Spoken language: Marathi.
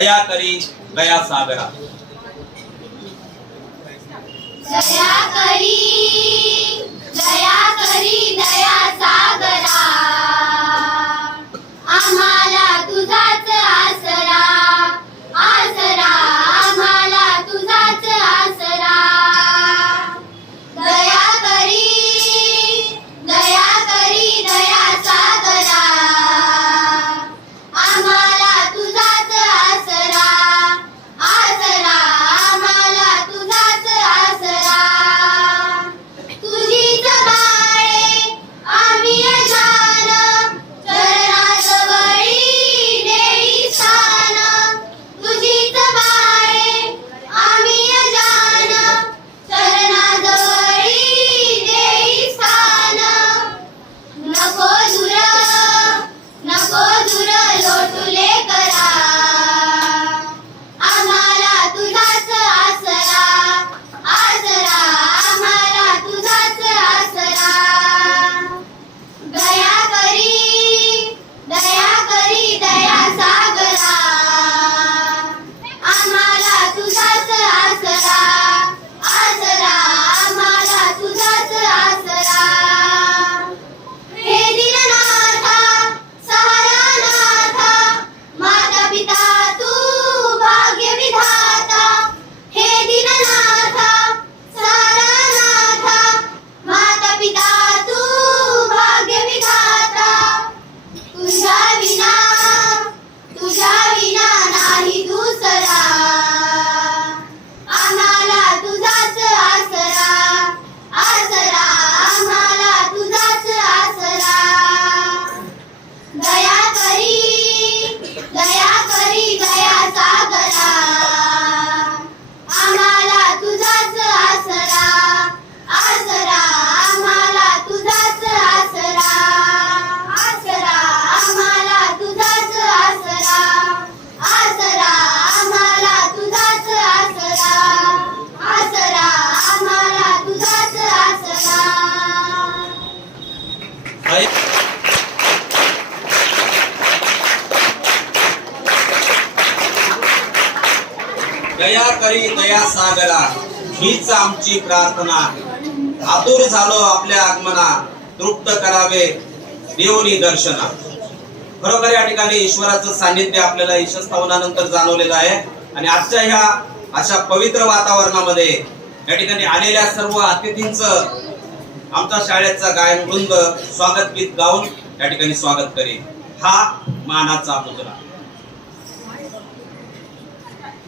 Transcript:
दया करी दया सागरा, दया करी दया सागरा, आम्हाला तुझाच आसरा, आसरा आम्हाला तुझाच आसरा. दया करी दया सागरा, आम्हाला तुझाच आसरा, आसरा आम्हाला तुझाच आसरा. तुझीच बाळे आम्ही अजान, चरणाजवळी देई स्थान. तुझीच बाळे आम्ही अजान, चरणाजवळी देई स्थान. नको दूर लोटुले करा, आम्हाला तुझाच आसरा, आसरा आम्हाला तुझाच आसरा. दया करी दया सागरा, आम्हाला तुझाच आसरा, आसरा आम्हाला तुझाच आसरा. हे दीननाथा सहारा नाथा, माता पिता तू भाग्य विधाता. हे दीननाथा सहारा नाथा, माता पिता तू भाग्य विधाता. तुझ्या विना नाही दुसरा, आम्हाला तुझाच आसरा, आसरा आम्हाला तुझाच आसरा. दया करी दया सागरा, आम्हाला तुझाच आसरा, आसरा आम्हाला तुझाच आसरा, आसरा आम्हाला तुझाच आसरा, आसरा आम्हाला तुझाच आसरा, आसरा आम्हाला तुझाच आसरा. दया करी दया सागरा, हीच आमची प्रार्थना. आतुर झालो आपल्या आगमना, तृप्त करावे देवनी दर्शना. खरोखर या ठिकाणी ईश्वराचं सानिध्य आपल्याला ईशस्थावनानंतर जाणवलेलं आहे. आणि आजच्या ह्या अशा पवित्र वातावरणामध्ये या ठिकाणी आलेल्या सर्व अतिथींचं आमच्या शाळेचा गायन वृंद स्वागत गीत गाऊन या ठिकाणी स्वागत करेल. हा मानाचा मुजरा.